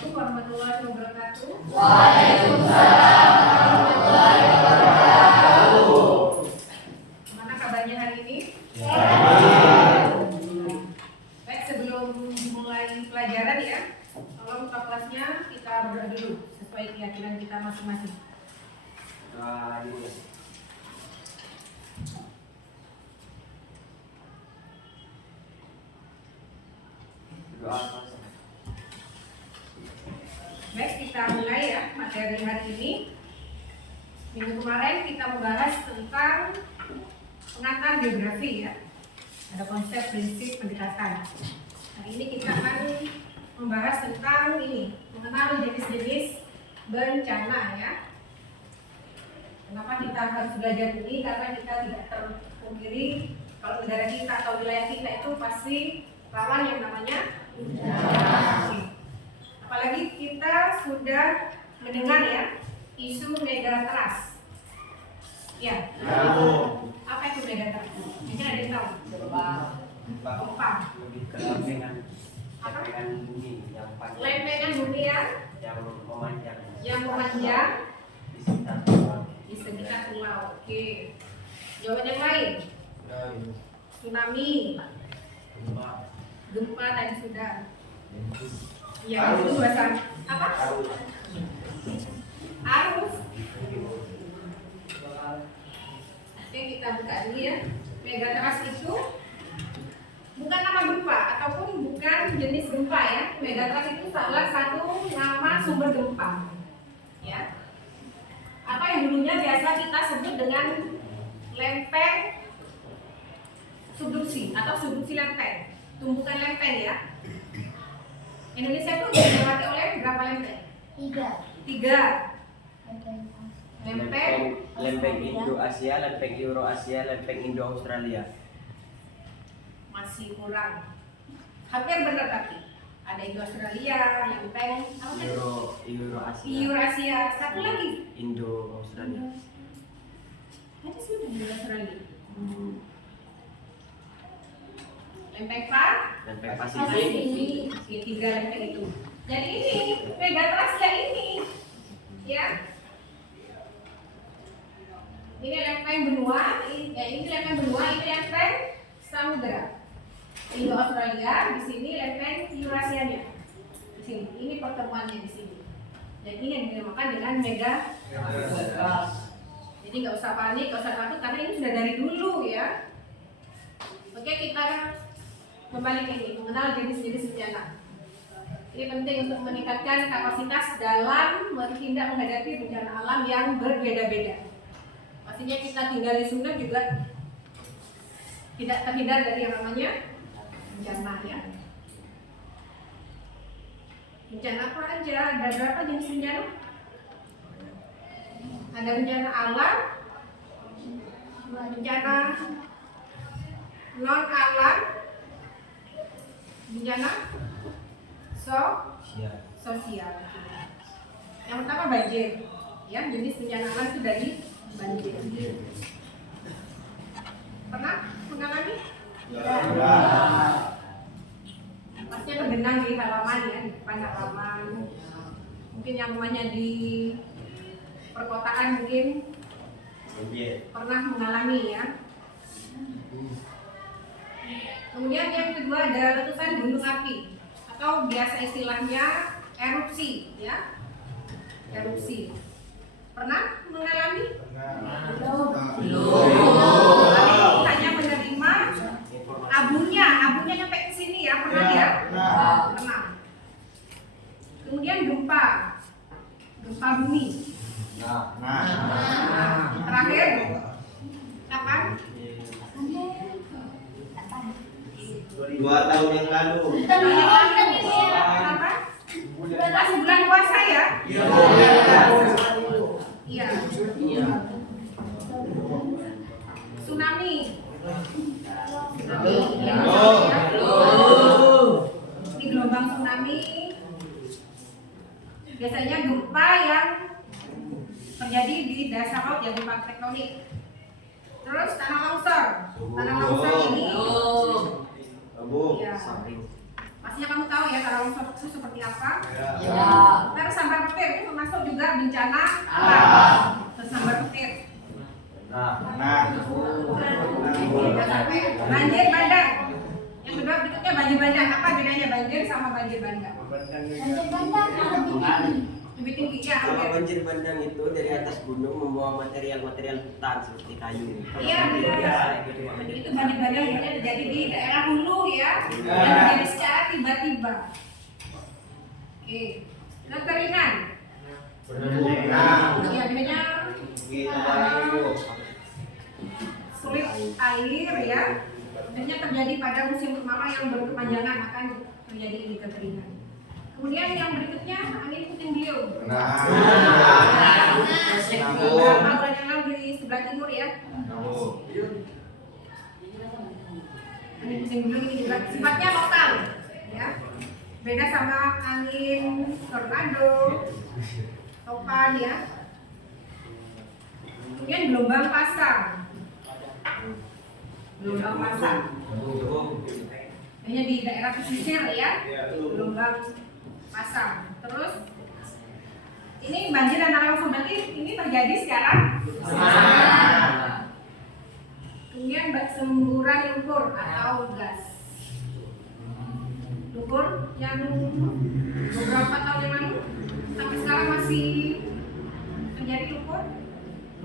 Assalamualaikum warahmatullahi wabarakatuh. Waalaikumsalam warahmatullahi wabarakatuh. Gimana kabarnya hari ini? Baik, sebelum dimulai pelajaran ya, tolong buka kelasnya kita berdoa dulu sesuai keyakinan kita masing-masing. Doa dulu. Doa. Baik, kita mulai ya materi hari ini. Minggu kemarin kita membahas tentang pengantar geografi ya. Ada konsep prinsip pendekatan. Hari ini kita akan membahas tentang ini, mengenal jenis-jenis bencana ya. Kenapa kita harus belajar ini? Karena kita tidak terpungkiri kalau negara kita atau wilayah kita itu pasti rawan yang namanya bencana. Apalagi kita sudah mendengar ya isu megatrust. Ya. Apa itu megatrust? Mungkin ada yang tahu. Gempa. Lebih ke lempengan bumi yang panjang. Lempengan bumi Yang memanjang. yang memanjang Di sekitar pulau. di sekitar pulau. Oke. Jawaban yang lain. Tsunami, gempa tadi sudah. Iya, itu bahasa apa? Arus. Oke, kita buka dulu ya. Megatrust itu bukan nama gempa ataupun bukan jenis gempa ya. Megatrust itu salah satu nama sumber gempa. Ya. Apa yang dulunya biasa kita sebut dengan lempeng subduksi atau subduksi lempeng, tumbukan lempeng ya. Indonesia itu dilewati oleh berapa lempeng? Tiga. Lempeng Indo-Asia, lempeng Euro-Asia, lempeng Indo-Australia. Masih kurang. Hampir benar tapi ada Indo-Australia, lempeng apa tadi? Euro-Asia. Eurasia. Satu lagi. Indo-Australia. Tadi sudah Indo-Australia. Lempeng Far. Lempeng Pasifik. Ini tiga lempeng itu. Jadi ini megatrust ya ini, ya. Ini lempeng benua, ini lempeng benua, ini lempeng samudera. Indo Australia, di sini lempeng Eurasianya. Di sini, ini pertemuannya di sini. Dan ini yang dinamakan dengan megatrust. Jadi nggak usah panik, nggak usah takut karena ini sudah dari dulu ya. Oke, kita kembali ke ini, mengenal jenis-jenis bencana. Ini penting untuk meningkatkan kapasitas dalam bertindak menghadapi bencana alam yang berbeda-beda. Pastinya kita tinggal di Sunda juga tidak terhindar dari yang namanya bencana ya. Bencana apa aja? Ada berapa jenis bencana? Ada bencana alam, bencana non alam, bencana sosial. Yang pertama banjir, ya jenis bencana alam itu dari banjir. Pernah mengalami? Ya. Pastinya tergenang di halaman ya, di depan halaman. Mungkin yang rumahnya di perkotaan mungkin pernah mengalami ya. Kemudian yang kedua ada letusan gunung api atau biasa istilahnya erupsi ya. Erupsi. Pernah mengalami? Belum. Hanya menerima abunya nyampe ke sini ya, pernah ya? Pernah. Kemudian gempa bumi. Terakhir kapan? 2 tahun yang lalu. Kenapa? Pas bulan puasa ya? Iya. Tsunami. Ini gelombang tsunami. Biasanya gempa yang terjadi di dasar laut yang gempa tektonik. Terus tanah longsor. Tanah longsor ini Abu. ya, Pastinya kamu tahu ya kalau longsor itu seperti apa. Ya. Terus sambar petir itu termasuk juga bencana alam. Terus sambar petir. Sampai banjir bandang. Yang kedua berikutnya banjir bandang. Apa bedanya banjir sama banjir bandang? Banjir bandang Lebih tinggi ya. Kalau banjir bandang itu dari atas gunung membawa material-material hutan seperti kayu. Kalau Iya, banjir benar. biasa gitu. Itu banjir bandang biasanya terjadi di daerah hulu ya, dan terjadi secara tiba-tiba. Oke, dan keringan. Ya, biasanya sulit air ya. Biasanya terjadi pada musim kemarau yang berkepanjangan akan terjadi ini kekeringan. Kemudian yang berikutnya angin puting beliung. Kalau yang di sebelah timur ya. Angin puting beliung ini juga sifatnya lokal, ya. Beda sama angin tornado, topan ya. Kemudian gelombang pasang. Gelombang pasang. Hanya di daerah pesisir ya. Gelombang pasang. Terus ini banjir dan longsor berarti ini terjadi sekarang. Kemudian semburan lumpur atau gas. Lumpur yang beberapa tahun yang lalu sampai sekarang masih terjadi lumpur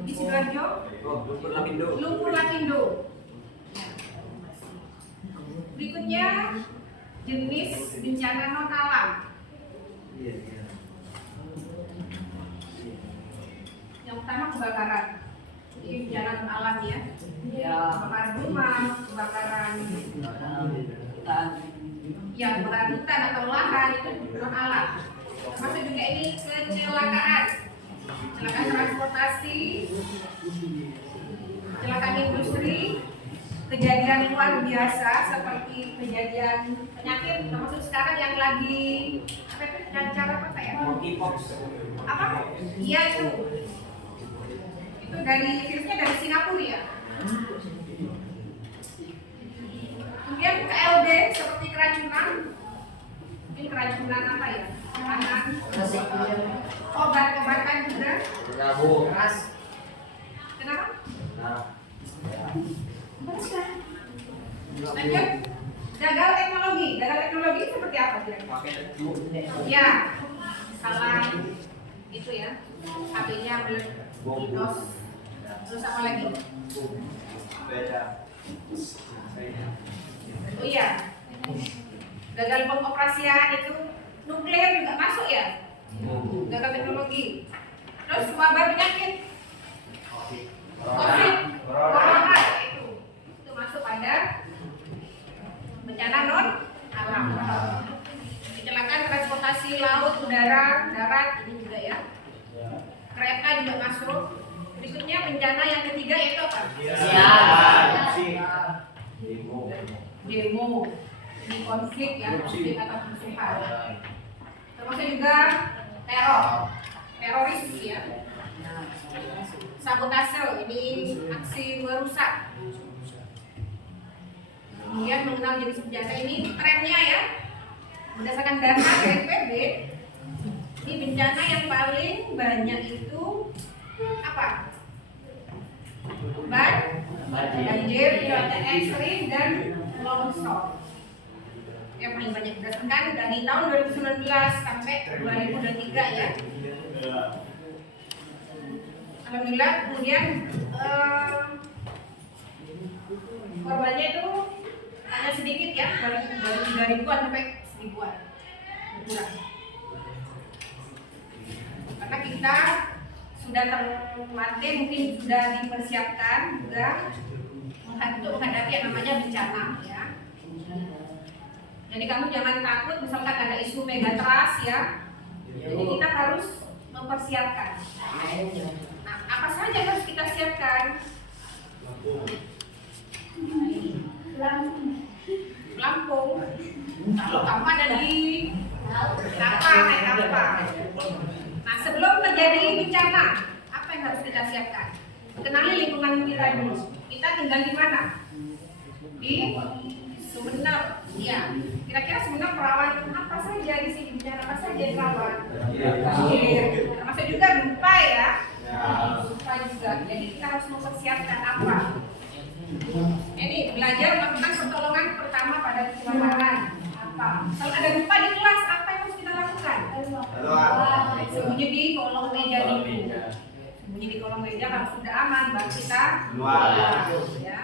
di Sidoarjo. Lumpur Lapindo. Lumpur Lapindo. Berikutnya jenis bencana non alam. Yang pertama kebakaran. Ini bencana non alam ya. Kebakaran rumah, kebakaran ya kebakaran hutan atau lahan itu non alam. Termasuk juga ini kecelakaan. Kecelakaan transportasi, kecelakaan industri, kejadian luar biasa seperti kejadian penyakit termasuk sekarang yang lagi apa itu cacar apa ya? Monkeypox. Apa? Iya itu dari virusnya dari Singapura ya. Kemudian KLB seperti keracunan, mungkin keracunan apa ya? Makanan, obat-obatan juga. Keras. Kenapa? Nah. Lanjut, gagal teknologi. Gagal teknologi seperti apa kira-kira? Ya, salah itu ya. HP-nya meledos. Terus apa lagi? Oh iya, gagal pengoperasian itu nuklir juga masuk ya. Gagal teknologi. Terus wabah penyakit. COVID, corona itu masuk pada bencana non alam. Kecelakaan transportasi laut, udara, darat ini juga ya. Kereta juga masuk. Berikutnya bencana yang ketiga yaitu apa? Demo. Ini konflik ya, konflik atau kerusuhan. Termasuk juga teroris ya. Sabotase, ini aksi merusak. Kemudian mengenal jenis bencana ini trennya ya. Berdasarkan data BNPB, ini bencana yang paling banyak itu apa? Banjir, cuaca ekstrim dan longsor. Yang paling banyak berdasarkan dari tahun 2019 sampai 2023 ya. Alhamdulillah, kemudian korbannya itu hanya sedikit ya, dari 3.000-an sampai 1.000-an berkurang. Karena kita sudah terlatih, mungkin sudah dipersiapkan juga untuk menghadapi yang namanya bencana ya. Jadi kamu jangan takut misalkan ada isu megatrust ya. Jadi kita harus mempersiapkan. Nah, apa saja yang harus kita siapkan? Lampung. Kamu ada di kapal, naik kapal. Nah, sebelum terjadi bencana, apa yang harus kita siapkan? Kenali lingkungan kita dulu. Kita tinggal di mana? Di Sumeneb. Iya. Kira-kira sebenarnya perawatan apa saja di sini, bencana apa saja yang dirawat? Iya. Termasuk juga gempa ya. Ya. Gempa juga. Jadi kita harus mempersiapkan apa? Ini belajar melakukan pertolongan pertama pada kebakaran. Apa? Kalau ada gempa di kelas, apa yang harus kita lakukan? Sembunyi di kolong meja dulu. Sembunyi di kolong meja, kalau sudah aman baru kita keluar. Ya.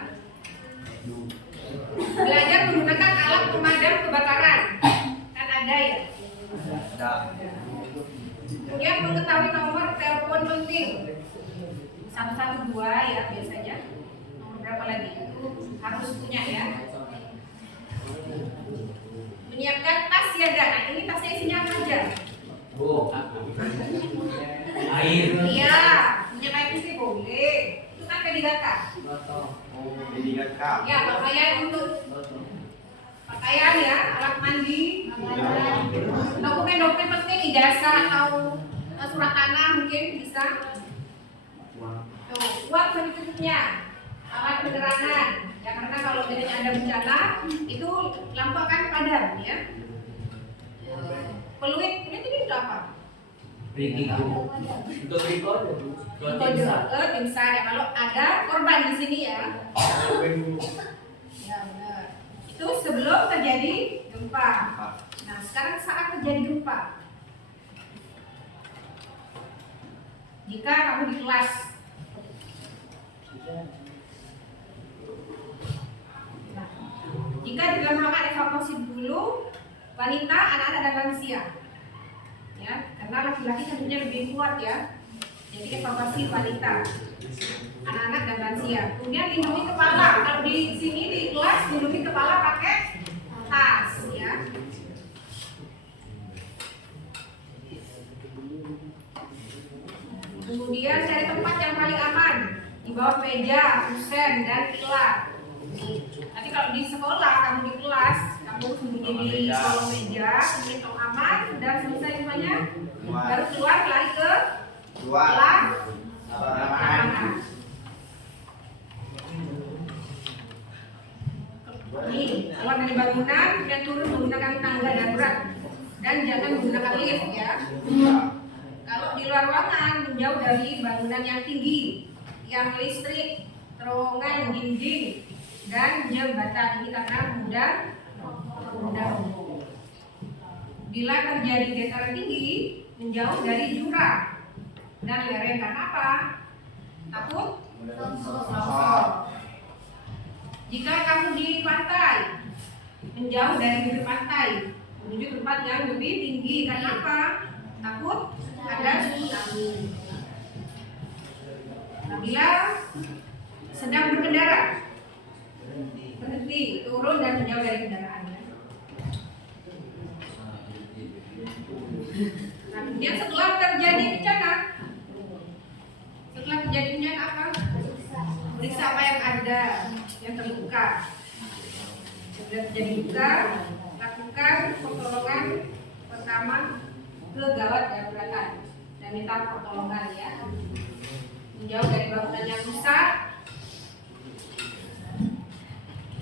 Belajar menggunakan alat pemadam kebakaran. Kan ada ya? Kemudian mengetahui nomor telepon penting 112 ya biasanya. Nomor berapa lagi? Itu harus punya ya. Menyiapkan tas siaga. Nah, ini tasnya isinya apa aja? Air. Iya, minyak air putih boleh. Itu kan P3K. Ya, pakaian untuk pakaian ya, alat mandi, dokumen-dokumen penting, ijazah atau surat tanah mungkin bisa. Tuh, uang secukupnya, alat penerangan. Ya karena kalau misalnya ada bencana itu lampu akan padam ya. Peluit ini untuk apa? Untuk record. Timsar ya kalau ada korban di sini ya. Ya benar. Itu sebelum terjadi gempa. Nah sekarang saat terjadi gempa, jika kamu di kelas, nah, jika dalam melakukan evakuasi dulu wanita, anak-anak dan lansia, ya karena laki-laki tentunya lebih kuat ya. Jadi evakuasi wanita, anak-anak dan lansia. Kemudian lindungi kepala. Kalau di sini di kelas lindungi kepala pakai tas, ya. Kemudian cari tempat yang paling aman di bawah meja, kusen dan pilar. Nanti kalau di sekolah kamu di kelas, kamu sembunyi di kolong meja, kemudian kalau aman, sudah selesai semuanya, baru keluar lari ke kelas. Nih, keluar dari bangunan dan turun menggunakan tangga darurat dan jangan menggunakan lift ya. Kalau di luar ruangan menjauh dari bangunan yang tinggi, yang listrik, terowongan, dinding dan jembatan ini karena mudah. Bila terjadi getaran tinggi, menjauh dari jurang dan lereng. Karena apa? Takut longsor. Jika kamu di pantai, menjauh dari bibir pantai menuju tempat yang lebih tinggi. Karena apa? Takut ada tsunami. Bila sedang berkendara, berhenti, turun dan menjauh dari kendaraan. Nah, kemudian setelah terjadi bencana, apa? Periksa apa yang ada yang terluka. Sudah terjadi luka, lakukan pertolongan pertama ke gawat daruratan dan minta pertolongan ya. Menjauh dari bangunan yang rusak.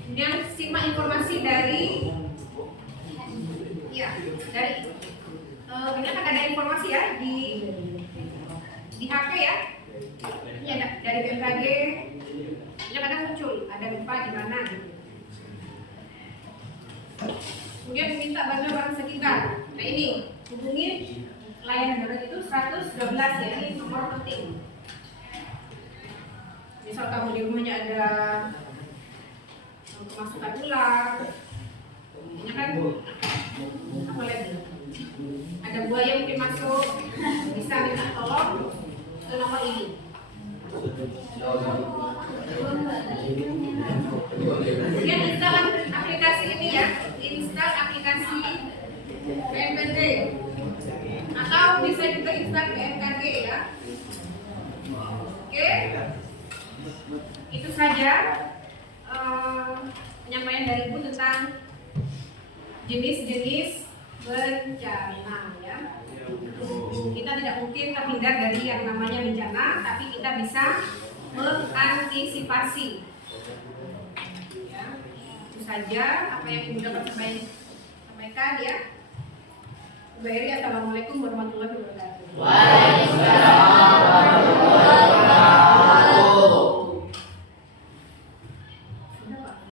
Kemudian simak informasi dari ini akan ada informasi ya di HP ya. Ini ada dari BMKG. Ini kadang muncul ada gempa di mana gitu. Kemudian meminta bantuan orang sekitar. Nah ini hubungi layanan darurat itu 112 ya, ini nomor penting. Misal kamu di rumahnya ada kemasukan ular, ini kan apa lagi? Ada buaya mungkin masuk, bisa minta tolong ke nomor ini. Kemudian install aplikasi ini ya, install aplikasi BNPB atau bisa juga install BMKG ya. Oke, itu saja penyampaian dari Ibu tentang jenis-jenis bencana ya. Kita tidak mungkin terhindar dari yang namanya bencana, tapi kita bisa mengantisipasi ya. Itu saja apa yang Ibu dapat sampaikan ya. Bu Eri, assalamualaikum warahmatullahi wabarakatuh.